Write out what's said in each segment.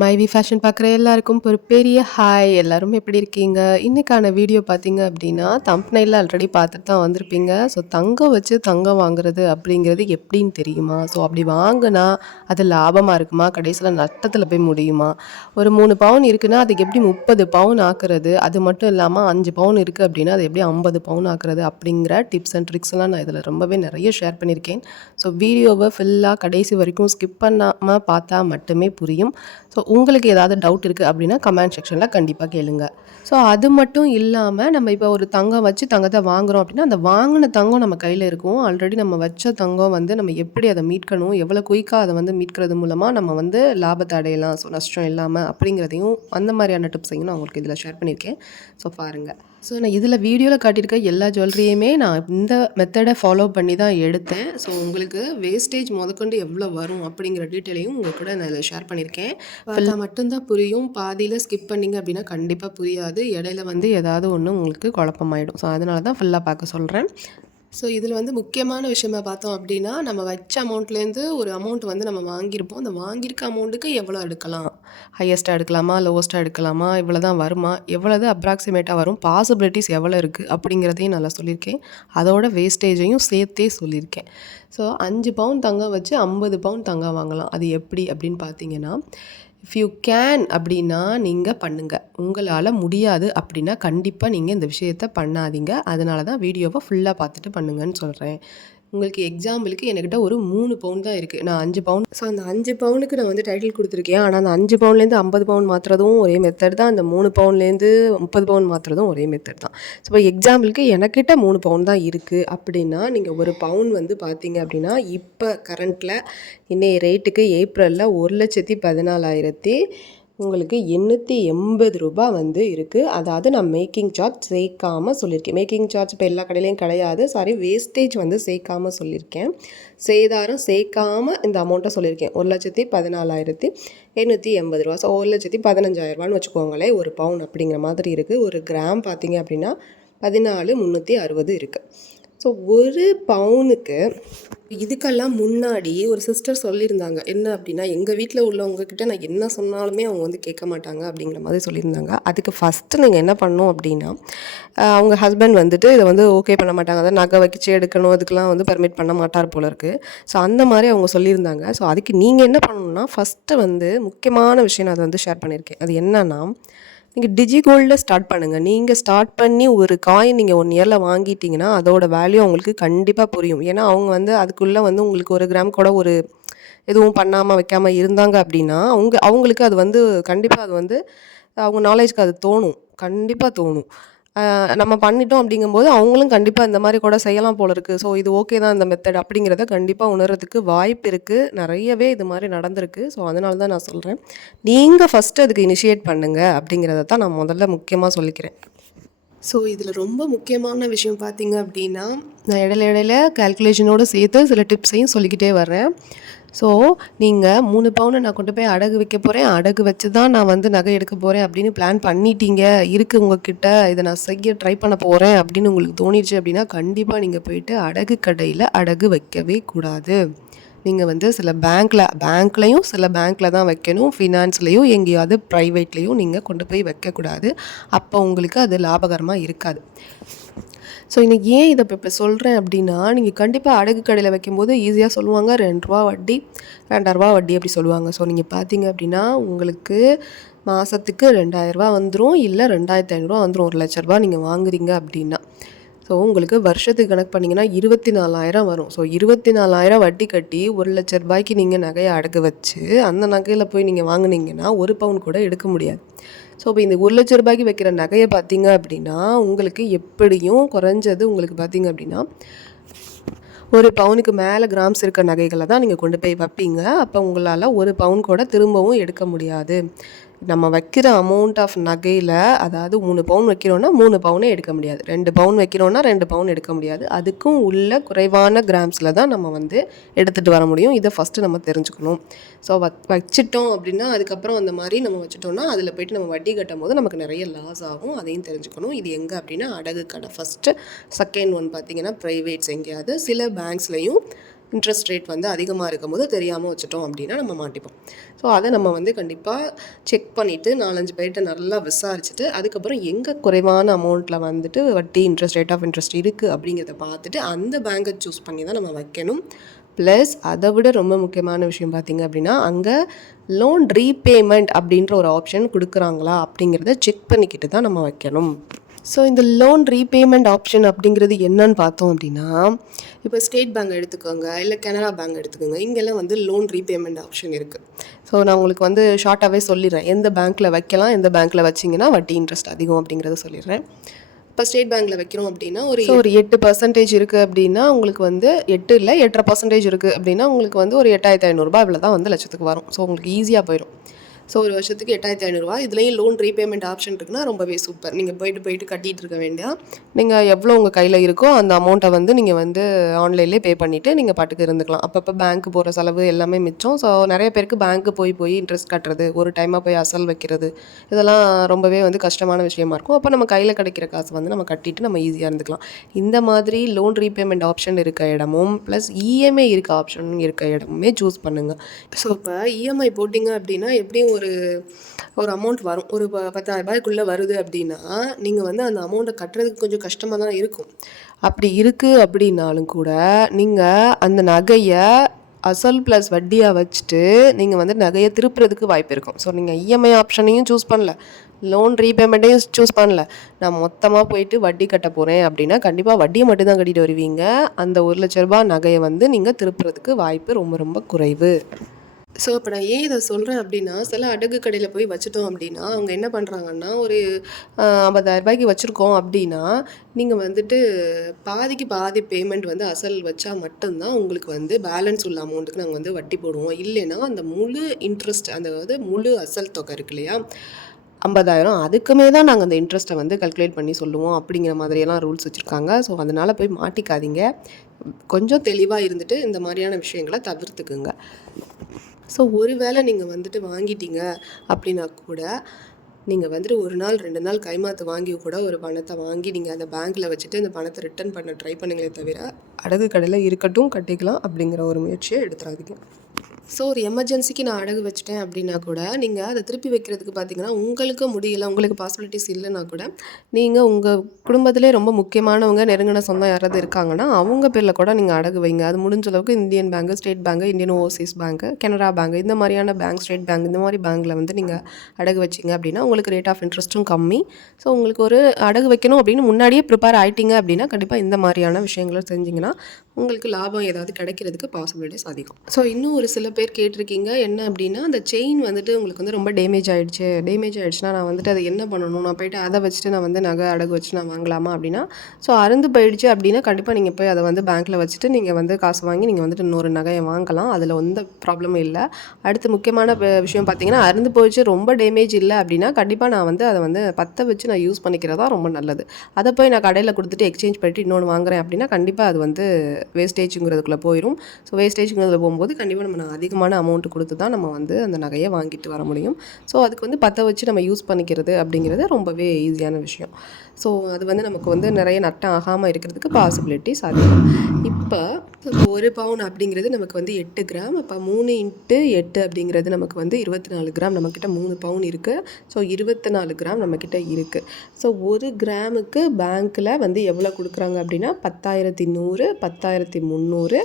மைவி ஃபேஷன் பார்க்குற எல்லாருக்கும் ஒரு பெரிய ஹாய். எல்லாரும் எப்படி இருக்கீங்க? இன்னைக்கான வீடியோ பார்த்தீங்க அப்படின்னா, தம்ப்நெயில்ல ஆல்ரெடி பார்த்துட்டு தான் வந்திருப்பீங்க. ஸோ தங்கம் வச்சு தங்கம் வாங்குறது அப்படிங்கிறது எப்படின்னு தெரியுமா? ஸோ அப்படி வாங்குனா அது லாபமா இருக்குமா? கடைசியில நஷ்டத்துல போய் முடியுமா? ஒரு 3 பவுன் இருக்குன்னா, அதுக்கு எப்படி 30 பவுன் ஆக்குறது? அது மட்டும் இல்லாம 5 பவுன் இருக்கு அப்படின்னா, அது எப்படி 50 பவுன் ஆக்குறது? அப்படிங்கிற டிப்ஸ் அண்ட் ட்ரிக்ஸ்லாம் நான் இதில ரொம்பவே நிறைய ஷேர் பண்ணியிருக்கேன். ஸோ வீடியோவ ஃபுல்லா கடைசி வரைக்கும் ஸ்கிப் பண்ணாம பார்த்தா மட்டுமே புரியும். ஸோ உங்களுக்கு ஏதாவது டவுட் இருக்குது அப்படின்னா கமெண்ட் செக்ஷனில் கண்டிப்பாக கேளுங்க. ஸோ அது மட்டும் இல்லாமல் நம்ம இப்போ ஒரு தங்கம் வச்சு தங்கத்தை வாங்குகிறோம் அப்படின்னா அந்த வாங்கின தங்கம் நம்ம கையில் இருக்கும். ஆல்ரெடி நம்ம வச்ச தங்கம் வந்து நம்ம எப்படி அதை மீட்கணும், எவ்வளோ குயிக்காக அதை வந்து மீட்கிறது மூலமாக நம்ம வந்து லாபத்தை அடையலாம், ஸோ நஷ்டம் இல்லாமல் அப்படிங்கிறதையும் அந்த மாதிரியான டிப்ஸையும் நான் உங்களுக்கு இதில் ஷேர் பண்ணியிருக்கேன். ஸோ பாருங்கள். ஸோ நான் இதில் வீடியோவில் காட்டியிருக்க எல்லா ஜுவல்லரியுமே நான் இந்த மெத்தடை ஃபாலோ பண்ணி தான் எடுத்தேன். ஸோ உங்களுக்கு வேஸ்டேஜ் முதற்கொண்டு எவ்வளோ வரும் அப்படிங்கிற டீட்டெயிலையும் உங்கள் கூட நான் இதில் ஷேர் பண்ணியிருக்கேன். ஃபுல்லாக மட்டும்தான் புரியும். பாதியில் ஸ்கிப் பண்ணிங்க அப்படின்னா கண்டிப்பாக புரியாது. இடையில வந்து ஏதாவது ஒன்று உங்களுக்கு குழப்பமாயிடும். ஸோ அதனால தான் ஃபுல்லாக பார்க்க சொல்கிறேன். ஸோ இதில் வந்து முக்கியமான விஷயமா பார்த்தோம் அப்படின்னா, நம்ம வச்ச அமௌண்ட்லேருந்து ஒரு அமௌண்ட் வந்து நம்ம வாங்கியிருப்போம். அந்த வாங்கியிருக்க அமௌண்ட்டுக்கு எவ்வளோ எடுக்கலாம்? ஹையஸ்ட்டாக எடுக்கலாமா? லோவஸ்ட்டாக எடுக்கலாமா? இவ்வளோ தான் வருமா? எவ்வளவு அப்ராக்சிமேட்டாக வரும்? பாசிபிலிட்டிஸ் எவ்வளோ இருக்குது? அப்படிங்கிறதையும் நல்லா சொல்லியிருக்கேன். அதோட வேஸ்டேஜையும் சேர்த்தே சொல்லியிருக்கேன். ஸோ 5 பவுன் தங்கம் வச்சு 50 பவுன் தங்கம் வாங்கலாம். அது எப்படி அப்படின்னு பார்த்தீங்கன்னா, இஃப் யூ கேன் அப்படின்னா நீங்கள் பண்ணுங்கள். உங்களால் முடியாது அப்படின்னா கண்டிப்பாக நீங்கள் இந்த விஷயத்த பண்ணாதீங்க. அதனால தான் வீடியோவை ஃபுல்லாக பார்த்துட்டு பண்ணுங்கன்னு சொல்கிறேன். உங்களுக்கு எக்ஸாம்பிளுக்கு என்கிட்ட ஒரு 3 பவுன் தான் இருக்குது. நான் 5 பவுன், ஸோ அந்த 5 பவுனுக்கு நான் வந்து டைட்டில் கொடுத்துருக்கேன். ஆனால் அந்த 5 பவுன்லேருந்து 50 பவுன் மாற்றுறதும் ஒரே மெத்தட் தான். அந்த 3 பவுன்லேருந்து 30 பவுன் மாற்றுறதும் ஒரே மெத்தட் தான். ஸோ இப்போ எக்ஸாம்பிளுக்கு எனக்கிட்ட 3 பவுன் தான் இருக்குது அப்படின்னா, நீங்கள் ஒரு பவுன் வந்து பார்த்தீங்க அப்படின்னா இப்போ கரண்ட்டில் இன்னைய ரேட்டுக்கு ஏப்ரலில் 1,14,000 உங்களுக்கு 880 ரூபா வந்து இருக்குது. அதாவது நான் மேக்கிங் சார்ஜ் சேர்க்காமல் சொல்லியிருக்கேன். மேக்கிங் சார்ஜ் இப்போ எல்லா கடையிலையும் கிடையாது. வேஸ்டேஜ் வந்து சேர்க்காமல் சொல்லியிருக்கேன். சேதாரம் சேர்க்காமல் இந்த அமௌண்ட்டை சொல்லியிருக்கேன். 1,14,880 ரூபா. ஸோ 1,15,000 வச்சுக்கோங்களேன். ஒரு பவுன் அப்படிங்கிற மாதிரி இருக்குது. ஒரு கிராம் பார்த்தீங்க அப்படின்னா 14,360 இருக்குது. ஸோ ஒரு பவுனுக்கு இதுக்கெல்லாம் முன்னாடி ஒரு சிஸ்டர் சொல்லியிருந்தாங்க. என்ன அப்படின்னா, எங்கள் வீட்டில் உள்ளவங்கக்கிட்ட நான் என்ன சொன்னாலுமே அவங்க வந்து கேட்க மாட்டாங்க அப்படிங்கிற மாதிரி சொல்லியிருந்தாங்க. அதுக்கு ஃபஸ்ட்டு நீங்கள் என்ன பண்ணணும் அப்படின்னா, அவங்க ஹஸ்பண்ட் வந்துட்டு இதை வந்து ஓகே பண்ண மாட்டாங்க. அதாவது நகை வச்சு எடுக்கணும், அதுக்கெலாம் வந்து பெர்மிட் பண்ண மாட்டார் போல இருக்குது. ஸோ அந்த மாதிரி அவங்க சொல்லியிருந்தாங்க. ஸோ அதுக்கு நீங்கள் என்ன பண்ணணும்னா, ஃபஸ்ட்டு வந்து முக்கியமான விஷயம் நான் அதை வந்து ஷேர் பண்ணியிருக்கேன். அது என்னன்னா, நீங்கள் டிஜிகோல்டில் ஸ்டார்ட் பண்ணுங்கள். நீங்கள் ஸ்டார்ட் பண்ணி ஒரு காயின் நீங்கள் 1 இயரில் வாங்கிட்டீங்கன்னா அதோட வேல்யூ அவங்களுக்கு கண்டிப்பாக புரியும். ஏன்னா அவங்க வந்து அதுக்குள்ளே வந்து உங்களுக்கு 1 கிராம் கூட ஒரு எதுவும் பண்ணாமல் வைக்காமல் இருந்தாங்க அப்படின்னா அவங்களுக்கு அது வந்து கண்டிப்பாக அது வந்து அவங்க நாலேஜ்க்கு அது தோணும். கண்டிப்பாக தோணும். நம்ம பண்ணிட்டோம் அப்படிங்கும்போது அவங்களும் கண்டிப்பாக இந்த மாதிரி கூட செய்யலாம் போல இருக்குது. ஸோ இது ஓகே தான் இந்த மெத்தட் அப்படிங்கிறத கண்டிப்பாக உணர்றதுக்கு வாய்ப்பு இருக்குது. நிறையவே இது மாதிரி நடந்திருக்கு. ஸோ அதனால தான் நான் சொல்கிறேன், நீங்கள் ஃபஸ்ட்டு அதுக்கு இனிஷியேட் பண்ணுங்கள் அப்படிங்கிறத தான் நான் முதல்ல முக்கியமாக சொல்லிக்கிறேன். ஸோ இதில் ரொம்ப முக்கியமான விஷயம் பார்த்தீங்க அப்படின்னா, நான் இடையில கால்குலேஷனோடு சேர்த்து சில டிப்ஸையும் சொல்லிக்கிட்டே வர்றேன். ஸோ நீங்கள் 3 பவுனை நான் கொண்டு போய் அடகு வைக்க போகிறேன், அடகு வச்சு தான் நான் வந்து நகை எடுக்க போகிறேன் அப்படின்னு பிளான் பண்ணிட்டீங்க, இருக்குது உங்ககிட்ட, இதை நான் செய்ய ட்ரை பண்ண போகிறேன் அப்படின்னு உங்களுக்கு தோணிடுச்சு அப்படின்னா கண்டிப்பாக நீங்கள் போயிட்டு அடகு கடையில் அடகு வைக்கவே கூடாது. நீங்கள் வந்து சில பேங்க்லேயும் சில பேங்க்கில் தான் வைக்கணும். ஃபினான்ஸ்லேயும் எங்கேயாவது ப்ரைவேட்லேயும் நீங்கள் கொண்டு போய் வைக்கக்கூடாது. அப்போ உங்களுக்கு அது லாபகரமாக இருக்காது. ஸோ இன்னைக்கு ஏன் இதை இப்போ சொல்கிறேன் அப்படின்னா, நீங்கள் கண்டிப்பாக அடகு கடையில் வைக்கும்போது ஈஸியாக சொல்லுவாங்க ரூ. 2 வட்டி, ரூ. 2,000 வட்டி அப்படி சொல்லுவாங்க. ஸோ நீங்கள் பார்த்தீங்க அப்படின்னா உங்களுக்கு மாதத்துக்கு ரூ. 2,000 வந்துடும், இல்லை ரூ. 2,500 வந்துடும். ரூ. 1,00,000 நீங்கள் வாங்குறீங்க அப்படின்னா. ஸோ உங்களுக்கு வருஷத்துக்கு கணக்கு பண்ணிங்கன்னா 24,000 வரும். ஸோ 24,000 வட்டி கட்டி ரூ. 1,00,000 நீங்கள் நகையை அடகு வச்சு அந்த நகையில் போய் நீங்கள் வாங்கினீங்கன்னா 1 பவுன் கூட எடுக்க முடியாது. ஸோ இப்போ இந்த ரூ. 1,00,000 வைக்கிற நகையை பார்த்தீங்க அப்படின்னா உங்களுக்கு எப்படியும் குறைஞ்சது உங்களுக்கு பார்த்தீங்க அப்படின்னா 1 பவுனுக்கு மேலே கிராம்ஸ் இருக்க நகைகளை தான் நீங்கள் கொண்டு போய் வைப்பீங்க. அப்போ உங்களால் 1 பவுன் கூட திரும்பவும் எடுக்க முடியாது. நம்ம வைக்கிற அமௌண்ட் ஆஃப் நகையில், அதாவது 3 பவுன் வைக்கிறோன்னா 3 பவுனே எடுக்க முடியாது, 2 பவுன் வைக்கிறோன்னா 2 பவுன் எடுக்க முடியாது. அதுக்கும் உள்ள குறைவான கிராம்ஸில் தான் நம்ம வந்து எடுத்துகிட்டு வர முடியும். இதை ஃபஸ்ட்டு நம்ம தெரிஞ்சுக்கணும். ஸோ வச்சிட்டோம் அப்படின்னா அதுக்கப்புறம் அந்த மாதிரி நம்ம வச்சுட்டோம்னா அதில் போய்ட்டு நம்ம வட்டி கட்டும் போது நமக்கு நிறைய லாஸ் ஆகும். அதையும் தெரிஞ்சுக்கணும். இது எங்கே அப்படின்னா அடகு கடை ஃபஸ்ட்டு. செகண்ட் ஒன் பார்த்திங்கன்னா ப்ரைவேட்ஸ் எங்கேயாவது, சில பேங்க்ஸ்லேயும் இன்ட்ரெஸ்ட் ரேட் வந்து அதிகமாக இருக்கும்போது தெரியாமல் வச்சுட்டோம் அப்படின்னா நம்ம மாட்டிப்போம். ஸோ அதை நம்ம வந்து கண்டிப்பாக செக் பண்ணிவிட்டு 4-5 பேர்கிட்ட நல்லா விசாரிச்சுட்டு அதுக்கப்புறம் எங்கே குறைவான அமௌண்ட்டில் வந்துட்டு வட்டி ரேட் ஆஃப் இன்ட்ரெஸ்ட் இருக்குது அப்படிங்கிறத பார்த்துட்டு அந்த பேங்கை சூஸ் பண்ணி தான் நம்ம வைக்கணும். ப்ளஸ் அதை விட ரொம்ப முக்கியமான விஷயம் பார்த்திங்க அப்படின்னா அங்கே லோன் ரீபேமெண்ட் அப்படின்ற ஒரு ஆப்ஷன் கொடுக்குறாங்களா அப்படிங்கிறத செக் பண்ணிக்கிட்டு தான் நம்ம வைக்கணும். ஸோ இந்த லோன் ரீபேமெண்ட் ஆப்ஷன் அப்படிங்கிறது என்னன்னு பார்த்தோம் அப்படின்னா, இப்போ ஸ்டேட் பேங்க் எடுத்துக்கோங்க, இல்லை கனரா பேங்க் எடுத்துக்கோங்க, இங்கெல்லாம் வந்து லோன் ரீபேமெண்ட் ஆப்ஷன் இருக்குது. ஸோ நான் உங்களுக்கு வந்து ஷார்ட்டாகவே சொல்லிடுறேன், எந்த பேங்க்கில் வைக்கலாம், எந்த பேங்க்கில் வச்சிங்கன்னா வட்டி இன்ட்ரெஸ்ட் அதிகம் அப்படிங்கிறத சொல்லிடுறேன். இப்போ ஸ்டேட் பேங்க்கில் வைக்கிறோம் அப்படின்னா ஒரு 8% இருக்குது அப்படின்னா உங்களுக்கு வந்து 8 இல்லை 8.5% இருக்குது அப்படின்னா உங்களுக்கு வந்து ஒரு 8,500 இவ்வளோ தான் வந்து லட்சத்துக்கு வரும். ஸோ உங்களுக்கு ஈஸியாக போயிடும். ஸோ ஒரு வருஷத்துக்கு 8,500 இதுலேயும் லோன் ரீபேமெண்ட் ஆப்ஷன் இருக்குன்னா ரொம்பவே சூப்பர். நீங்கள் போயிட்டு கட்டிகிட்டு இருக்க வேண்டியா, நீங்கள் எவ்வளோ உங்கள் கையில் இருக்கோ அந்த அமௌண்ட்டை வந்து நீங்கள் வந்து ஆன்லைன்லேயே பே பண்ணிவிட்டு நீங்கள் பாட்டுக்கு இருந்துக்கலாம். அப்பப்போ பேங்க்கு போகிற செலவு எல்லாமே மிச்சம். ஸோ நிறைய பேருக்கு பேங்க்கு போய் இன்ட்ரெஸ்ட் கட்டுறது, ஒரு டைமாக போய் அசல் வைக்கிறது, இதெல்லாம் ரொம்பவே வந்து கஷ்டமான விஷயமா இருக்கும். அப்போ நம்ம கையில் கிடைக்கிற காசு வந்து நம்ம கட்டிட்டு நம்ம ஈஸியாக இருந்துக்கலாம். இந்த மாதிரி லோன் ரீபேமெண்ட் ஆப்ஷன் இருக்க இடமும் ப்ளஸ் இஎம்ஐ இருக்க ஆப்ஷன் இருக்க இடமுமே சூஸ் பண்ணுங்கள். ஸோ இப்போ இஎம்ஐ போட்டிங்க அப்படின்னா எப்படியும் ஒரு அமௌண்ட் வரும். ஒரு 10,000 வருது அப்படின்னா நீங்கள் வந்து அந்த அமௌண்ட்டை கட்டுறதுக்கு கொஞ்சம் கஷ்டமாக தான் இருக்கும். அப்படி இருக்குது அப்படின்னாலும் கூட நீங்கள் அந்த நகையை அசல் ப்ளஸ் வட்டியாக வச்சுட்டு நீங்கள் வந்து நகையை திருப்புறதுக்கு வாய்ப்பு இருக்கும். ஸோ நீங்கள் இஎம்ஐ ஆப்ஷனையும் சூஸ் பண்ணல, லோன் ரீபேமெண்ட்டையும் சூஸ் பண்ணல, நான் மொத்தமாக போயிட்டு வட்டி கட்ட போகிறேன் அப்படின்னா கண்டிப்பாக வட்டியை மட்டும்தான் கட்டிட்டு வருவீங்க. அந்த 1,00,000 நகையை வந்து நீங்கள் திருப்புறதுக்கு வாய்ப்பு ரொம்ப ரொம்ப குறைவு. ஸோ இப்போ நான் ஏன் இதை சொல்கிறேன் அப்படின்னா, சில அடகு கடையில் போய் வச்சுட்டோம் அப்படின்னா அவங்க என்ன பண்ணுறாங்கன்னா, ஒரு 50,000 வச்சுருக்கோம் அப்படின்னா நீங்கள் வந்துட்டு பாதிக்கு பாதி பேமெண்ட் வந்து அசல் வச்சா மட்டும்தான் உங்களுக்கு வந்து பேலன்ஸ் உள்ள அமௌண்ட்டுக்கு நாங்கள் வந்து வட்டி போடுவோம். இல்லைன்னா அந்த முழு இன்ட்ரெஸ்ட், அதாவது முழு அசல் தொகை இருக்கு இல்லையா 50,000, அதுக்குமே தான் நாங்கள் அந்த இன்ட்ரெஸ்ட்டை வந்து கல்குலேட் பண்ணி சொல்லுவோம் அப்படிங்கிற மாதிரியெல்லாம் ரூல்ஸ் வச்சுருக்காங்க. ஸோ அதனால் போய் மாட்டிக்காதீங்க. கொஞ்சம் தெளிவாக இருந்துட்டு இந்த மாதிரியான விஷயங்களை தவிர்த்துக்குங்க. ஸோ ஒரு வேளை நீங்கள் வந்துட்டு வாங்கிட்டீங்க அப்படின்னா கூட நீங்கள் வந்துட்டு 1 நாள் 2 நாள் கைமாற்று வாங்கி கூட ஒரு பணத்தை வாங்கி நீங்கள் அந்த பேங்க்கில் வச்சுட்டு அந்த பணத்தை ரிட்டர்ன் பண்ண ட்ரை பண்ணுங்களே தவிர அடகு கடையில் இருக்கட்டும் கட்டிக்கலாம் அப்படிங்கிற ஒரு முயற்சியை எடுத்துறாதீங்க. ஸோ ஒரு எமர்ஜென்சிக்கு நான் அடகு வச்சுட்டேன் அப்படின்னா கூட நீங்கள் அதை திருப்பி வைக்கிறதுக்கு பார்த்தீங்கன்னா உங்களுக்கு முடியலை, உங்களுக்கு பாசிபிலிட்டிஸ் இல்லைன்னா கூட நீங்கள் உங்கள் குடும்பத்திலே ரொம்ப முக்கியமானவங்க, நெருங்கின சொந்தம் யாராவது இருக்காங்கன்னா அவங்க பேரில் கூட நீங்கள் அடகு வைங்க. அது முடிஞ்ச அளவுக்கு Indian bank, state bank, Indian Overseas bank, Canara bank, இந்த மாதிரியான பேங்க், ஸ்டேட் பேங்க், இந்த மாதிரி பேங்க்கில் வந்து நீங்கள் அடகு வச்சிங்க அப்படின்னா உங்களுக்கு ரேட் ஆஃப் இன்ட்ரெஸ்ட்டும் கம்மி. ஸோ உங்களுக்கு ஒரு அடகு வைக்கணும் அப்படின்னு முன்னாடியே ப்ரிப்பேர் ஆகிட்டீங்க அப்படின்னா கண்டிப்பாக இந்த மாதிரியான விஷயங்களை செஞ்சிங்கன்னா உங்களுக்கு லாபம் ஏதாவது கிடைக்கிறதுக்கு பாசிபிலிட்டிஸ் அதிகம். ஸோ இன்னும் ஒரு சில பேர் கேட்டிருக்கீங்க என்ன அப்படின்னா, அந்த செயின் வந்துட்டு உங்களுக்கு வந்து ரொம்ப டேமேஜ் ஆகிடுச்சுன்னா நான் வந்துட்டு அதை என்ன பண்ணணும், நான் போய்ட்டு அதை வச்சுட்டு நான் வந்து நகை அடகு வச்சு நான் வாங்கலாமா அப்படின்னா, ஸோ அறுந்து போயிடுச்சு அப்படின்னா கண்டிப்பாக நீங்கள் போய் அதை வந்து பேங்க்கில் வச்சுட்டு நீங்கள் வந்து காசு வாங்கி நீங்கள் வந்துட்டு இன்னொரு நகையை வாங்கலாம். அதில் எந்த ப்ராப்ளமும் இல்லை. அடுத்து முக்கியமான விஷயம் பார்த்தீங்கன்னா, அறுந்து போயிடுச்சு ரொம்ப டேமேஜ் இல்லை அப்படின்னா கண்டிப்பாக நான் வந்து அதை வந்து பற்ற வச்சு நான் யூஸ் பண்ணிக்கிறதா ரொம்ப நல்லது. அதை போய் நான் கடையில் கொடுத்துட்டு எக்ஸ்சேஞ்ச் பண்ணிட்டு இன்னொன்று வாங்குறேன் அப்படின்னா கண்டிப்பாக அது வந்து வேஸ்டேஜுங்கிறதுக்குள்ளே போயிடும். ஸோ வேஸ்டேஜுங்கிறதுல போகும்போது கண்டிப்பாக நம்ம அதிகமான அமௌண்ட்டு கொடுத்து தான் நம்ம வந்து அந்த நகையை வாங்கிட்டு வர முடியும். ஸோ அதுக்கு வந்து பற்ற வச்சு நம்ம யூஸ் பண்ணிக்கிறது அப்படிங்கிறது ரொம்பவே ஈஸியான விஷயம். ஸோ அது வந்து நமக்கு வந்து நிறைய நட்டம் ஆகாமல் இருக்கிறதுக்கு பாசிபிலிட்டிஸ் அதிகம். இப்போ 1 பவுன் அப்படிங்கிறது நமக்கு வந்து 8 கிராம். இப்போ 3 × 8 அப்படிங்கிறது நமக்கு வந்து 24 கிராம். நம்மக்கிட்ட 3 பவுன் இருக்குது. ஸோ 24 கிராம் நம்மக்கிட்ட இருக்குது. ஸோ 1 கிராமுக்கு பேங்க்கில் வந்து எவ்வளோ கொடுக்குறாங்க அப்படின்னா 10,100, 10,300,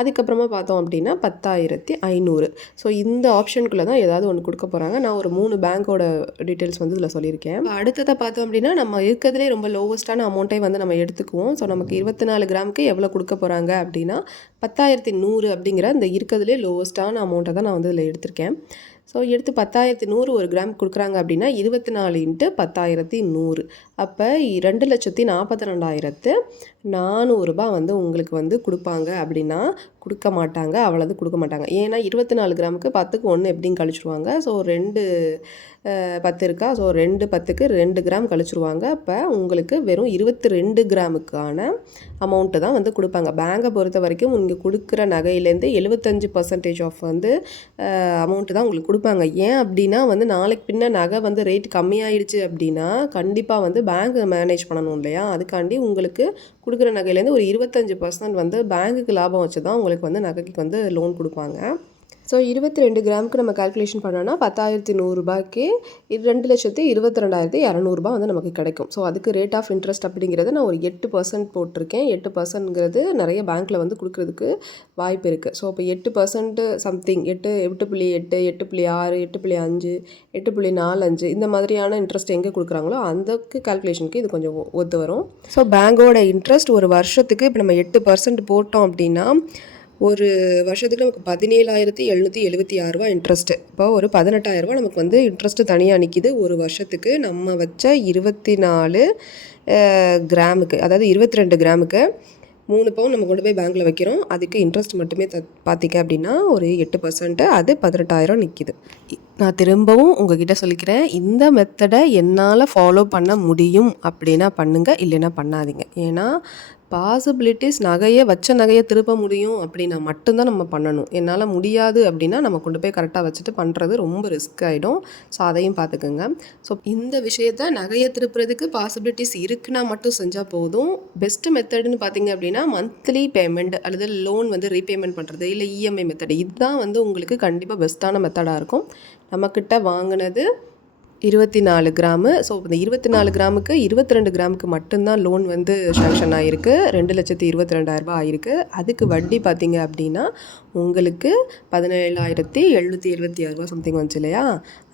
அதுக்கப்புறமா பார்த்தோம் அப்படின்னா 10,500. ஸோ இந்த ஆப்ஷனுக்குள்ளே தான் ஏதாவது ஒன்று கொடுக்க போகிறாங்க. நான் ஒரு 3 பேங்க்கோட டீட்டெயில்ஸ் வந்து இதில் சொல்லியிருக்கேன். அடுத்ததை பார்த்தோம் அப்படின்னா நம்ம இருக்கிறதுலே ரொம்ப லோவஸ்ட்டான அமௌண்ட்டை வந்து நம்ம எடுத்துக்குவோம். ஸோ நமக்கு 24 கிராமுக்கு எவ்வளோ கொடுக்க போகிறாங்க அப்படின்னா 10,100 அப்படிங்கிற இந்த இருக்கிறதுலே லோவஸ்ட்டான அமௌண்ட்டை தான் நான் வந்து இதில் எடுத்திருக்கேன். ஸோ எடுத்து 10,100 1 கிராம் கொடுக்குறாங்க அப்படின்னா 24 × 10,100 அப்போ 2,42,400 வந்து உங்களுக்கு வந்து கொடுப்பாங்க அப்படின்னா கொடுக்க மாட்டாங்க, அவ்வளோது கொடுக்க மாட்டாங்க. ஏன்னா 24 கிராமுக்கு 10க்கு 1 எப்படின்னு கழிச்சிருவாங்க. ஸோ 2 10 இருக்கா, ஸோ 2 10க்கு 2 கிராம் கழிச்சிருவாங்க. அப்போ உங்களுக்கு வெறும் 22 கிராமுக்கான அமௌண்ட்டு தான் வந்து கொடுப்பாங்க. பேங்கை பொறுத்த வரைக்கும் நீங்கள் கொடுக்குற நகையிலேருந்து 75% ஆஃப் வந்து அமௌண்ட்டு தான் உங்களுக்கு கொடுப்பாங்க. ஏன் அப்படின்னா வந்து நாளைக்கு பின்ன நகை வந்து ரேட் கம்மியாயிடுச்சு அப்படின்னா கண்டிப்பாக வந்து பேங்க் மேனேஜ் பண்ணணும் இல்லையா, அதுக்காண்டி உங்களுக்கு கொடுக்குற நகையிலேருந்து ஒரு 25% வந்து பேங்க்குக்கு லாபம் வச்சு தான் உங்களுக்கு வந்து நகைக்கு வந்து லோன் கொடுப்பாங்க. ஸோ 22 கிராமுக்கு நம்ம கால்குலேஷன் பண்ணோன்னா 10,100 ரூபாய்க்கு 2,22,200 வந்து நமக்கு கிடைக்கும். ஸோ அதுக்கு ரேட் ஆஃப் இன்ட்ரெஸ்ட் அப்படிங்கிறது நான் ஒரு 8% போட்டிருக்கேன். 8%ங்கிறது நிறைய பேங்க்கில் வந்து கொடுக்குறதுக்கு வாய்ப்பு இருக்குது. ஸோ இப்போ 8% சம்திங் 8.8 8.6 8.5 8.45 இந்த மாதிரியான இன்ட்ரெஸ்ட் எங்கே கொடுக்குறாங்களோ அந்த கால்குலேஷனுக்கு இது கொஞ்சம் ஒத்து வரும். ஸோ பேங்கோட இன்ட்ரெஸ்ட் ஒரு வருஷத்துக்கு இப்போ நம்ம 8% போட்டோம் அப்படின்னா ஒரு வருஷத்துக்கு நமக்கு 17,776 இன்ட்ரெஸ்ட்டு. இப்போ ஒரு 18,000 நமக்கு வந்து இன்ட்ரெஸ்ட்டு தனியாக நிற்கிது ஒரு வருஷத்துக்கு. நம்ம வச்ச 24 கிராமுக்கு, அதாவது 22 கிராமுக்கு 3 பவுன் நம்ம கொண்டு போய் பேங்க்கில் வைக்கிறோம். அதுக்கு இன்ட்ரெஸ்ட் மட்டுமே பார்த்திங்க அப்படின்னா ஒரு 8%, அது 18,000 நிற்கிது. நான் திரும்பவும் உங்ககிட்ட சொல்லிக்கிறேன், இந்த மெத்தடை என்னால் ஃபாலோ பண்ண முடியும் அப்படின்னா பண்ணுங்கள், இல்லைன்னா பண்ணாதீங்க. ஏன்னா பாசிபிலிட்டிஸ் வச்ச நகையை திருப்ப முடியும் அப்படின்னா மட்டும்தான் நம்ம பண்ணணும். என்னால் முடியாது அப்படின்னா நம்ம கொண்டு போய் கரெக்டாக வச்சுட்டு பண்ணுறது ரொம்ப ரிஸ்க் ஆகிடும். ஸோ அதையும் பார்த்துக்குங்க. ஸோ இந்த விஷயத்த நகையை திருப்புறதுக்கு பாசிபிலிட்டிஸ் இருக்குன்னா மட்டும் செஞ்சால் போதும். பெஸ்ட்டு மெத்தடுன்னு பார்த்தீங்க அப்படின்னா மந்த்லி பேமெண்ட் அல்லது லோன் வந்து ரீபேமெண்ட் பண்ணுறது, இல்லை இஎம்ஐ மெத்தடு, இதுதான் வந்து உங்களுக்கு கண்டிப்பாக பெஸ்ட்டான மெத்தடாக இருக்கும். நம்மக்கிட்ட வாங்கினது 24 கிராமு. ஸோ இந்த 24 கிராமுக்கு 22 கிராமுக்கு மட்டும்தான் லோன் வந்து சேங்ஷன் ஆகிருக்கு. 2,22,000 ஆகிருக்கு. அதுக்கு வட்டி பார்த்தீங்க அப்படின்னா உங்களுக்கு 17,776 சம்திங் வந்துச்சு இல்லையா,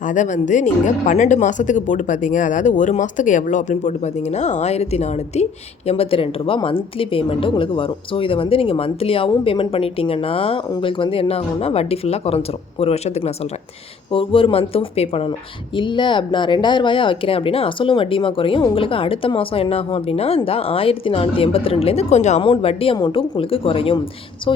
அதை வந்து நீங்கள் 12 மாதத்துக்கு போட்டு பார்த்தீங்க, அதாவது ஒரு மாதத்துக்கு எவ்வளோ அப்படின்னு போட்டு பார்த்தீங்கன்னா 1,482 மந்த்லி பேமெண்ட்டு உங்களுக்கு வரும். ஸோ இதை வந்து நீங்கள் மந்த்லியாகவும் பேமெண்ட் பண்ணிட்டீங்கன்னா உங்களுக்கு வந்து என்ன ஆகும்னா வட்டி ஃபுல்லாக குறைஞ்சிரும். ஒரு வருஷத்துக்கு நான் சொல்கிறேன், ஒவ்வொரு மந்த்தும் பே பண்ணணும். இல்லை நான் 2,000 வைக்கிறேன் அப்படின்னா அசலும் வட்டியுமாக குறையும். உங்களுக்கு அடுத்த மாதம் என்ன ஆகும் அப்படின்னா இந்த 1,482லேருந்து கொஞ்சம் அமௌண்ட் வட்டி அமௌண்ட்டும் உங்களுக்கு குறையும். ஸோ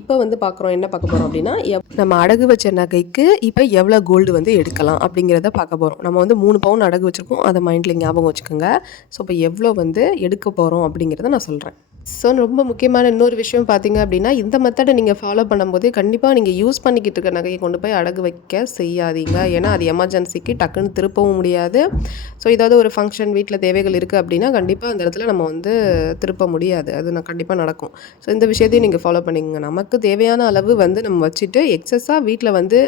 இப்போ வந்து என்ன பார்க்க போகிறோம் அப்படின்னா, நம்ம அடகு வச்ச நகைக்கு இப்போ எவ்வளோ கோல்டு வந்து எடுக்கலாம் அப்படிங்கிறத பார்க்க போகிறோம். நம்ம வந்து 3 பவுன் அடகு வச்சுருக்கோம், அதை மைண்டில் ஞாபகம் வச்சுக்கோங்க. ஸோ இப்போ எவ்வளோ வந்து எடுக்க போகிறோம் அப்படிங்கிறத நான் சொல்கிறேன். ஸோ ரொம்ப முக்கியமான இன்னொரு விஷயம் பார்த்தீங்க அப்படின்னா, இந்த மெத்தடை நீங்கள் ஃபாலோ பண்ணும்போது கண்டிப்பாக நீங்கள் யூஸ் பண்ணிக்கிட்டு இருக்க நகையை கொண்டு போய் அடகு வைக்க செய்யாதீங்க. ஏன்னா அது எமர்ஜென்சிக்கு டக்குன்னு திருப்பவும் முடியாது. ஸோ ஏதாவது ஒரு ஃபங்க்ஷன் வீட்டில் தேவைகள் இருக்குது அப்படின்னா கண்டிப்பாக அந்த இடத்துல நம்ம வந்து திருப்ப முடியாது. அது கண்டிப்பாக நடக்கும். ஸோ இந்த விஷயத்தையும் நீங்கள் ஃபாலோ பண்ணிக்கோங்க. நமக்கு தேவையான அளவு வந்து நம்ம வச்சுட்டு எக்ஸஸாக வீட்டில் வந்து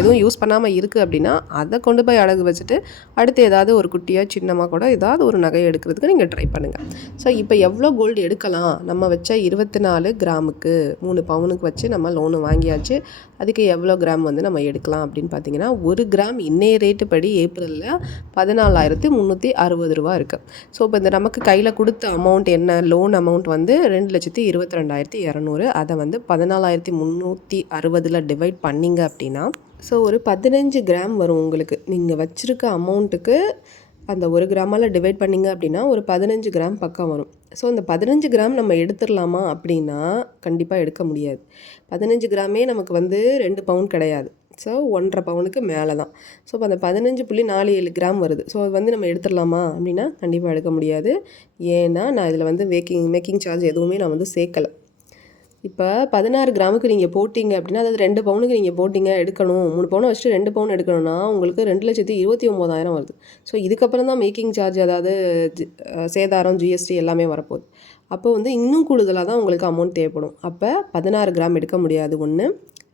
எதுவும் யூஸ் பண்ணாமல் இருக்குது அப்படின்னா அதை கொண்டு போய் அடகு வச்சுட்டு அடுத்து ஏதாவது ஒரு குட்டியாக சின்னமாக கூட ஏதாவது ஒரு நகையை எடுக்கிறதுக்கு நீங்கள் ட்ரை பண்ணுங்கள். ஸோ இப்போ எவ்வளோ கோல்டு எடுக்கலாம்? நம்ம வச்ச 24 கிராமுக்கு 3 பவுனுக்கு வச்சு நம்ம லோனு வாங்கியாச்சு. அதுக்கு எவ்வளோ கிராம் வந்து நம்ம எடுக்கலாம் அப்படின்னு பார்த்தீங்கன்னா, 1 கிராம் இன்னைய ரேட்டு படி ஏப்ரலில் 14,360 இருக்குது. ஸோ இப்போ இந்த நமக்கு கையில் கொடுத்த அமௌண்ட் என்ன, லோன் அமௌண்ட் வந்து 2,22,200. அதை வந்து 14,360 டிவைட் பண்ணிங்க அப்படின்னா ஸோ ஒரு 15 கிராம் வரும் உங்களுக்கு. நீங்கள் வச்சுருக்க அமௌண்ட்டுக்கு அந்த 1 கிராமால் டிவைட் பண்ணிங்க அப்படின்னா ஒரு 15 கிராம் பக்கம் வரும். ஸோ அந்த 15 கிராம் நம்ம எடுத்துடலாமா அப்படின்னா கண்டிப்பாக எடுக்க முடியாது. 15 கிராமே நமக்கு வந்து 2 பவுன் கிடையாது. ஸோ 1.5 பவுனுக்கு மேலே தான். ஸோ இப்போ அந்த 15.47 கிராம் வருது. ஸோ அது வந்து நம்ம எடுத்துடலாமா அப்படின்னா கண்டிப்பாக எடுக்க முடியாது. ஏன்னா நான் இதில் வந்து மேக்கிங் சார்ஜ் எதுவுமே நான் வந்து சேர்க்கலை. இப்போ 16 கிராமுக்கு நீங்கள் போட்டிங்க அப்படின்னா, அதாவது 2 பவுனுக்கு நீங்கள் போட்டிங்க எடுக்கணும், 3 பவுனை வச்சுட்டு 2 பவுன் எடுக்கணும்னா உங்களுக்கு 2,29,000 வருது. ஸோ இதுக்கப்புறம் தான் மேக்கிங் சார்ஜ், அதாவது சேதாரம், ஜிஎஸ்டி எல்லாமே வரப்போகுது. அப்போ வந்து இன்னும் கூடுதலாக தான் உங்களுக்கு அமௌண்ட் தேவைப்படும். அப்போ 16 கிராம் எடுக்க முடியாது 1,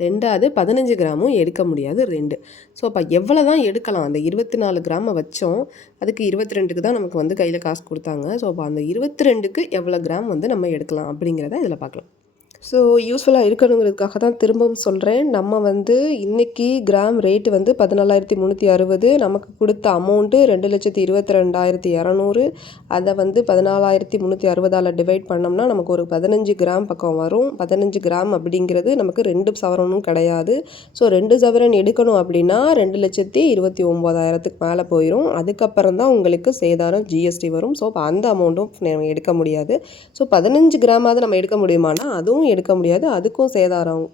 2வது 15 கிராமும் எடுக்க முடியாது 2. ஸோ அப்போ எவ்வளோ தான் எடுக்கலாம்? அந்த 24 கிராமை வச்சோம், அதுக்கு 22க்கு தான் நமக்கு வந்து கையில் காசு கொடுத்தாங்க. ஸோ அப்போ அந்த 22க்கு எவ்வளோ கிராம் வந்து நம்ம எடுக்கலாம் அப்படிங்கிறத இதில் பார்க்கலாம். ஸோ யூஸ்ஃபுல்லாக இருக்கணுங்கிறதுக்காக தான் திரும்பவும் சொல்கிறேன். நம்ம வந்து இன்றைக்கி கிராம் ரேட்டு வந்து 14,360, நமக்கு கொடுத்த அமௌண்ட்டு 2,22,200. அதை வந்து 14,360 டிவைட் பண்ணோம்னா நமக்கு ஒரு 15 கிராம் பக்கம் வரும். 15 கிராம் அப்படிங்கிறது நமக்கு 2 சவரனும் கிடையாது. ஸோ 2 சவரன் எடுக்கணும் அப்படின்னா 2,29,000 மேலே போயிடும். அதுக்கப்புறம் தான் உங்களுக்கு சேதாரம், ஜிஎஸ்டி வரும். ஸோ அப்போ அந்த அமௌண்ட்டும் நம்ம எடுக்க முடியாது. ஸோ 15 கிராமாவது நம்ம எடுக்க முடியுமானா அதுவும் எடுக்க முடியாது, அதுக்கும் சேதாரம்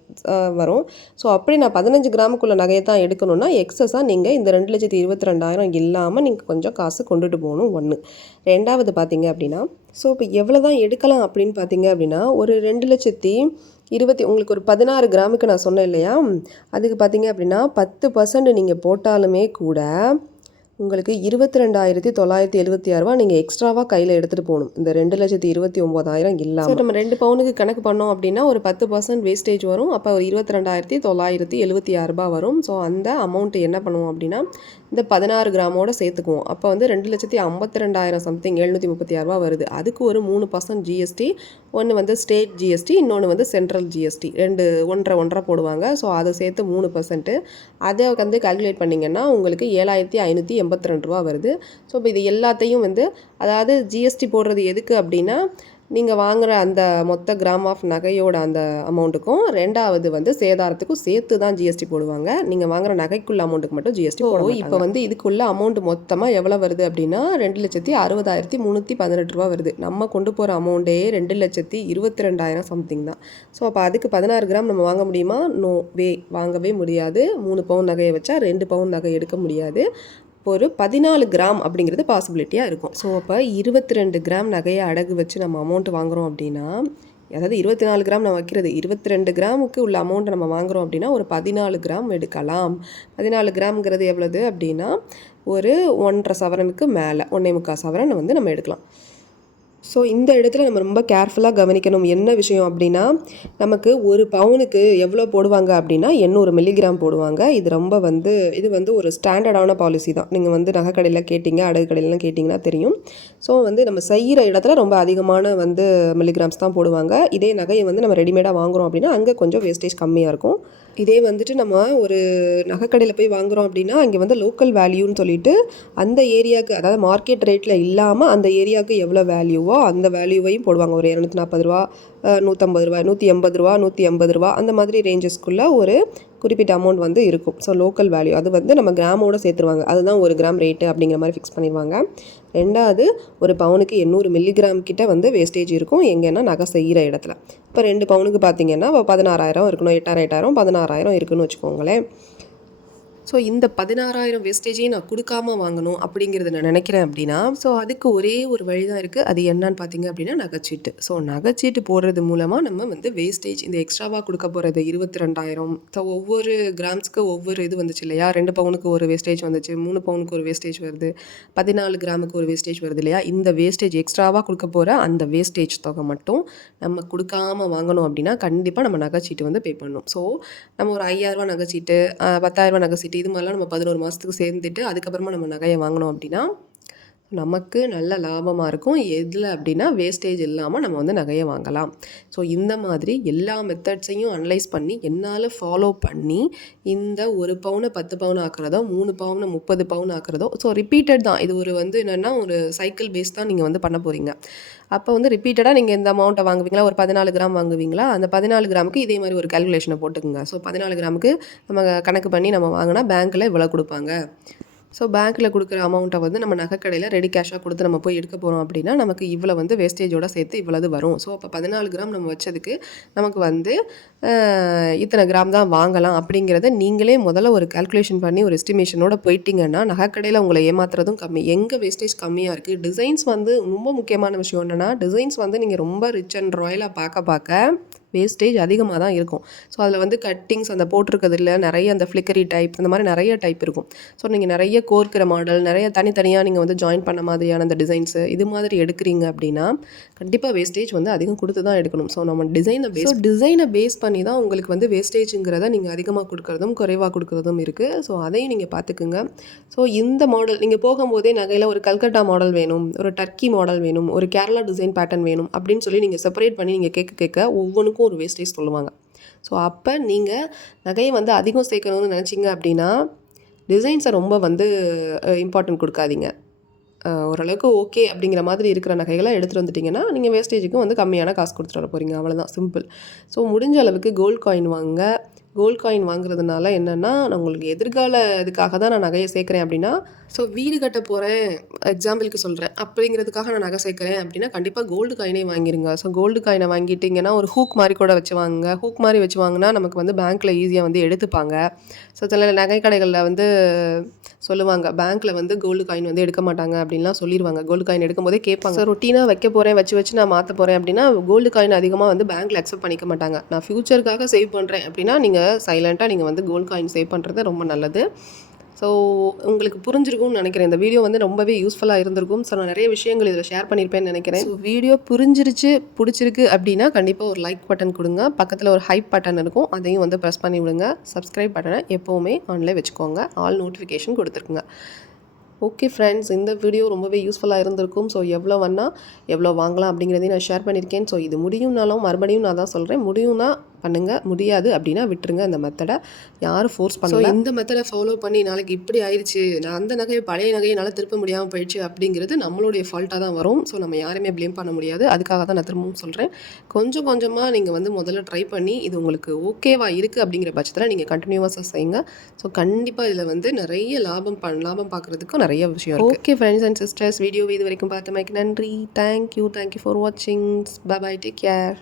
வரும். ஸோ அப்படி நான் 15 கிராமுக்குள்ள நகையை தான் எடுக்கணும்னா எக்ஸஸாக நீங்கள் இந்த 2,22,000 இல்லாமல் நீங்கள் கொஞ்சம் காசு கொண்டுட்டு போகணும். 1. 2வது பார்த்தீங்க அப்படின்னா, ஸோ இப்போ எவ்வளோ தான் எடுக்கலாம் அப்படின்னு பார்த்தீங்க அப்படின்னா ஒரு 2,20,000 உங்களுக்கு ஒரு 16 கிராமுக்கு நான் சொன்னேன் இல்லையா, அதுக்கு பார்த்தீங்க அப்படின்னா 10% நீங்கள் போட்டாலுமே கூட உங்களுக்கு 22,976 நீங்கள் எக்ஸ்ட்ராவாக கையில் எடுத்துகிட்டு போகணும். இந்த 2,29,000 இல்லாமல். ஸோ நம்ம 2 பவுனுக்கு கணக்கு பண்ணோம் அப்படின்னா ஒரு 10% வேஸ்டேஜ் வரும். அப்போ ஒரு 22,976 வரும். ஸோ அந்த அமௌண்ட்டு என்ன பண்ணுவோம் அப்படின்னா இந்த 16 கிராமோட சேர்த்துக்குவோம். அப்போ வந்து 2,52,000 சம்திங் 736 வருது. அதுக்கு ஒரு 3% ஜிஎஸ்டி, ஒன்று வந்து ஸ்டேட் ஜிஎஸ்டி, இன்னொன்று வந்து சென்ட்ரல் ஜிஎஸ்டி, 1.5 போடுவாங்க. ஸோ அதை சேர்த்து 3%. அதை வந்து கால்குலேட் பண்ணிங்கன்னா உங்களுக்கு 7,582 வருது. ஸோ இப்போ இது எல்லாத்தையும் வந்து அதாவது ஜிஎஸ்டி போடுறது எதுக்கு அப்படின்னா நீங்கள் வாங்குகிற அந்த மொத்த கிராம் ஆஃப் நகையோட அந்த அமௌண்ட்டுக்கும், ரெண்டாவது வந்து சேதாரத்துக்கும் சேர்த்து தான் ஜிஎஸ்டி போடுவாங்க. நீங்கள் வாங்குகிற நகைக்குள்ள அமௌண்ட்டுக்கு மட்டும் ஜிஎஸ்டி போடுவோம். இப்போ வந்து இதுக்குள்ள அமௌண்ட் மொத்தமாக எவ்வளோ வருது அப்படின்னா 2,60,318 வருது. நம்ம கொண்டு போகிற அமௌண்ட்டே 2,22,000 சம்திங் தான். ஸோ அப்போ அதுக்கு 16 கிராம் நம்ம வாங்க முடியுமா? நோ வே, வாங்கவே முடியாது. 3 பவுன் நகையை வச்சா 2 பவுன் நகை எடுக்க முடியாது. ஒரு 14 கிராம் அப்படிங்கிறது பாசிபிலிட்டியாக இருக்கும். ஸோ அப்போ 22 கிராம் நகையை அடகு வச்சு நம்ம அமௌண்ட் வாங்குகிறோம் அப்படின்னா, அதாவது 24 கிராம் நம்ம வைக்கிறது, 22 கிராமுக்கு உள்ள அமௌண்ட்டை நம்ம வாங்குகிறோம் அப்படின்னா ஒரு 14 கிராம் எடுக்கலாம். 14 கிராம்ங்கிறது எவ்வளவு அப்படின்னா ஒரு 1.5 சவரனுக்கு மேலே, 1.25 சவரன் வந்து நம்ம எடுக்கலாம். ஸோ இந்த இடத்துல நம்ம ரொம்ப கேர்ஃபுல்லாக கவனிக்கணும். என்ன விஷயம் அப்படின்னா நமக்கு ஒரு பவுனுக்கு எவ்வளோ போடுவாங்க அப்படின்னா 800 மில்லிகிராம் போடுவாங்க. இது வந்து ஒரு ஸ்டாண்டர்டான பாலிசி தான். நீங்கள் வந்து நகை கடையில் கேட்டிங்க, அடகு கடையிலலாம் கேட்டிங்கன்னா தெரியும். ஸோ வந்து நம்ம செய்கிற இடத்துல ரொம்ப அதிகமான வந்து மில்லிகிராம்ஸ் தான் போடுவாங்க. இதே நகையை வந்து நம்ம ரெடிமேடாக வாங்குகிறோம் அப்படின்னா அங்கே கொஞ்சம் வேஸ்டேஜ் கம்மியாக இருக்கும். இதே வந்துட்டு நம்ம ஒரு நகைக்கடையில் போய் வாங்குகிறோம் அப்படின்னா அங்கே வந்து லோக்கல் வேல்யூன்னு சொல்லிட்டு அந்த ஏரியாவுக்கு, அதாவது மார்க்கெட் ரேட்டில் இல்லாமல் அந்த ஏரியாவுக்கு எவ்வளோ வேல்யூவோ அந்த வேல்யூவையும் போடுவாங்க. ஒரு 240 ரூபா, 150 ரூபா, 180 ரூபா, 180 ரூபா, அந்த மாதிரி ரேஞ்சஸ்க்குள்ளே ஒரு குறிப்பிட்ட அமௌண்ட் வந்து இருக்கும். ஸோ லோக்கல் வேல்யூ அது வந்து நம்ம கிராமோட சேர்த்துருவாங்க. அதுதான் ஒரு கிராம் ரேட்டு அப்படிங்கிற மாதிரி ஃபிக்ஸ் பண்ணிடுவாங்க. ரெண்டாவது, ஒரு பவுனுக்கு 800 மில்லிகிராம் கிட்ட வந்து வேஸ்டேஜ் இருக்கும் எங்கன்னா நகை செய்கிற இடத்துல. இப்போ 2 பவுனுக்கு பார்த்தீங்கன்னா 16,000 இருக்கணும், 8,000, 16,000 இருக்குன்னு வச்சுக்கோங்களேன். ஸோ இந்த 16,000 வேஸ்டேஜையும் நான் கொடுக்காம வாங்கணும் அப்படிங்கிறத நான் நினைக்கிறேன் அப்படின்னா, ஸோ அதுக்கு ஒரே ஒரு வழி தான் இருக்குது. அது என்னன்னு பார்த்தீங்க அப்படின்னா நகைச்சீட்டு. ஸோ நகைச்சீட்டு போடுறது மூலமாக நம்ம வந்து வேஸ்டேஜ், இந்த எக்ஸ்ட்ராவாக கொடுக்க போகிறது 22,000, ஸோ ஒவ்வொரு கிராம்ஸ்க்கு ஒவ்வொரு இது வந்துச்சு இல்லையா? 2 பவுனுக்கு ஒரு வேஸ்டேஜ் வந்துச்சு, 3 பவுனுக்கு ஒரு வேஸ்டேஜ் வருது, 14 கிராமுக்கு ஒரு வேஸ்டேஜ் வருது இல்லையா? இந்த வேஸ்டேஜ் எக்ஸ்ட்ராவாக கொடுக்க போகிற அந்த வேஸ்டேஜ் தொகை மட்டும் நம்ம கொடுக்காமல் வாங்கணும் அப்படின்னா கண்டிப்பாக நம்ம நகைச்சீட்டு வந்து பே பண்ணணும். ஸோ நம்ம ஒரு 5,000 நகைச்சீட்டு, 10,000 நகைச்சீட்டு, இது மாதிரிலாம் நம்ம 11 மாதத்துக்கு சேர்ந்துட்டு அதுக்கப்புறமா நம்ம நகையை வாங்கினோம் அப்படின்னா நமக்கு நல்ல லாபமாக இருக்கும். எதில் அப்படின்னா வேஸ்டேஜ் இல்லாமல் நம்ம வந்து நகையை வாங்கலாம். ஸோ இந்த மாதிரி எல்லா மெத்தட்ஸையும் அனலைஸ் பண்ணி என்னால் ஃபாலோ பண்ணி இந்த 1 பவுனை 10 பவுன் ஆக்குறதோ, 3 பவுனை 30 பவுன் ஆக்குறதோ, ஸோ ரிப்பீட்டட் தான். இது ஒரு வந்து என்னென்னா ஒரு சைக்கிள் பேஸ் தான் நீங்கள் வந்து பண்ண போகிறீங்க. அப்போ வந்து ரிப்பீட்டடாக நீங்கள் இந்த அமௌண்ட்டை வாங்குவீங்களா, ஒரு 14 கிராம் வாங்குவீங்களா, அந்த 14 கிராமுக்கு இதே மாதிரி ஒரு கால்குலேஷனை போட்டுக்குங்க. ஸோ 14 கிராமுக்கு நம்ம கணக்கு பண்ணி நம்ம வாங்கினா பேங்க்கில் இவ்வளோ கொடுப்பாங்க. ஸோ பேங்க்கில் கொடுக்குற அமௌண்ட்டை வந்து நம்ம நகைக்கடையில் ரெடி கேஷாக கொடுத்து நம்ம போய் எடுக்க போகிறோம் அப்படின்னா நமக்கு இவ்வளோ வந்து வேஸ்டேஜோடு சேர்த்து இவ்வளவு வரும். ஸோ அப்போ 14 கிராம் நம்ம வச்சதுக்கு நமக்கு வந்து இத்தனை கிராம் தான் வாங்கலாம் அப்படிங்கிறத நீங்களே முதல்ல ஒரு கால்குலேஷன் பண்ணி ஒரு எஸ்டிமேஷனோட போயிட்டீங்கன்னா நகைக்கடையில் உங்களை ஏமாத்துறதும் கம்மி. எங்கே வேஸ்டேஜ் கம்மியாக இருக்குது, டிசைன்ஸ் வந்து ரொம்ப முக்கியமான விஷயம் என்னென்னா, டிசைன்ஸ் வந்து நீங்கள் ரொம்ப ரிச் அண்ட் ராயலாக பார்க்க வேஸ்டேஜ் அதிகமாக தான் இருக்கும். ஸோ அதில் வந்து கட்டிங்ஸ் அந்த போட்டிருக்கிறதுல நிறைய அந்த ஃப்ளிக்கரி டைப், இந்த மாதிரி நிறைய டைப் இருக்கும். ஸோ நீங்கள் நிறைய கோர்க்கிற மாடல், நிறைய தனித்தனியாக நீங்கள் வந்து ஜாயின் பண்ண மாதிரியான அந்த டிசைன்ஸு இது மாதிரி எடுக்கிறீங்க அப்படின்னா கண்டிப்பாக வேஸ்டேஜ் வந்து அதிகம் கொடுத்து தான் எடுக்கணும். ஸோ நம்ம டிசைனை பேஸ் பண்ணி தான் உங்களுக்கு வந்து வேஸ்டேஜுங்கிறத நீங்கள் அதிகமாக கொடுக்குறதும் குறைவாக கொடுக்குறதும் இருக்குது. ஸோ அதையும் நீங்கள் பார்த்துக்குங்க. ஸோ இந்த மாடல் நீங்கள் போகும்போதே நகையில் ஒரு கல்கட்டா மாடல் வேணும், ஒரு டர்க்கி மாடல் வேணும், ஒரு கேரளா டிசைன் பேட்டர்ன் வேணும் அப்படின்னு சொல்லி நீங்கள் செப்பரேட் பண்ணி நீங்கள் கேட்க ஒவ்வொன்றுக்கும் ஒரு வேஸ்டேஜ் சொல்லுவாங்க. ஸோ அப்போ நீங்கள் நகையை வந்து அதிகம் சேர்க்கணும்னு நினச்சிங்க அப்படின்னா டிசைன்ஸை ரொம்ப வந்து இம்பார்ட்டன்ட் கொடுக்காதீங்க. ஓரளவுக்கு ஓகே அப்படிங்கிற மாதிரி இருக்கிற நகைகளை எடுத்துகிட்டு வந்துட்டிங்கன்னா நீங்கள் வேஸ்டேஜுக்கும் வந்து கம்மியான காசு கொடுத்துட்டு வர போகிறீங்க. அவ்வளோதான், சிம்பிள். ஸோ முடிஞ்ச அளவுக்கு கோல்டு காயின் வாங்குங்க. கோல்டு காயின் வாங்குறதுனால என்னென்னா, நான் உங்களுக்கு எதிர்கால இதுக்காக தான் நான் நகையை சேர்க்குறேன் அப்படின்னா, ஸோ வீடு கட்ட போகிறேன் எக்ஸாம்பிளுக்கு சொல்கிறேன் அப்படிங்கிறதுக்காக நான் நகை சேர்க்குறேன் அப்படின்னா கண்டிப்பாக கோல்டு காயினே வாங்கிடுங்க. ஸோ கோல்டு காயினை வாங்கிட்டிங்கன்னா ஒரு ஹூக் மாதிரி கூட வச்சு வாங்குங்க. ஹூக் மாதிரி வச்சு வாங்கினா நமக்கு வந்து பேங்க்கில் ஈஸியாக வந்து எடுத்துப்பாங்க. ஸோ சில நகை கடைகளில் வந்து சொல்லுவாங்க, பேங்க்கில் வந்து கோல்டு காயின் வந்து எடுக்க மாட்டாங்க அப்படின்லாம் சொல்லிடுவாங்க. கோல்டு காயின் எடுக்கும்போதே கேட்பாங்க. ஸோ ரொட்டீனாக வைக்க போகிறேன், வச்சு நான் மாற்ற போகிறேன் அப்படின்னா கோல்டு காயின் அதிகமாக வந்து பேங்க்கில் அக்செப்ட் பண்ணிக்க மாட்டாங்க. நான் ஃப்யூச்சருக்காக சேவ் பண்ணுறேன் அப்படின்னா நீங்கள் சைலண்ட்டாக நீங்கள் வந்து கோல்டு காயின் சேவ் பண்ணுறது ரொம்ப நல்லது. ஸோ ஸோ உங்களுக்கு புரிஞ்சிருக்கும்னு நினைக்கிறேன். இந்த வீடியோ வந்து ரொம்பவே யூஸ்ஃபுல்லாக இருந்திருக்கும். ஸோ நான் நிறைய விஷயங்கள் இதில் ஷேர் பண்ணியிருப்பேன்னு நினைக்கிறேன். ஸோ வீடியோ புரிஞ்சிருச்சு, பிடிச்சிருக்கு அப்படின்னா கண்டிப்பாக ஒரு லைக் பட்டன் கொடுங்க. பக்கத்தில் ஒரு ஹைப் பட்டன் இருக்கும், அதையும் வந்து ப்ரெஸ் பண்ணி விடுங்க. சப்ஸ்கிரைப் பட்டனை எப்போவுமே ஆன்லேயே வச்சுக்கோங்க. ஆல் நோட்டிஃபிகேஷன் கொடுத்துருக்குங்க. ஓகே ஃப்ரெண்ட்ஸ், இந்த வீடியோ ரொம்பவே யூஸ்ஃபுல்லாக இருந்திருக்கும். ஸோ எவ்வளோ வாங்கலாம் அப்படிங்கிறதையும் நான் ஷேர் பண்ணியிருக்கேன். ஸோ இது முடியும்னாலும் மறுபடியும் நான் தான் சொல்கிறேன், முடியும்னா பண்ணுங்கள், முடியாது அப்படின்னா விட்டுருங்க. இந்த மெத்தடை யாரும் ஃபோர்ஸ் பண்ணல. இந்த மெத்தடை ஃபாலோ பண்ணி நாளைக்கு இப்படி ஆயிடுச்சு, நான் அந்த நகையை பழைய நகையை என்னால் திருப்ப முடியாமல் போயிடுச்சு அப்படிங்கிறது நம்மளுடைய ஃபால்ட்டாக தான் வரும். ஸோ நம்ம யாருமே ப்ளேம் பண்ண முடியாது. அதுக்காக தான் நான் திரும்பவும் சொல்கிறேன், கொஞ்சம் கொஞ்சமாக நீங்கள் வந்து முதல்ல ட்ரை பண்ணி இது உங்களுக்கு ஓகேவா இருக்குது அப்படிங்கிற பட்சத்தில் நீங்கள் கண்டினியூவாக செய்யுங்க. ஸோ கண்டிப்பாக இதில் வந்து நிறைய லாபம் பார்க்குறதுக்கும் நிறைய விஷயம் இருக்குது. Okay friends and sisters, video இது வரைக்கும் பார்த்தமைக்கு நன்றி. தேங்க்யூ ஃபார் வாட்சிங். Bye bye, take care.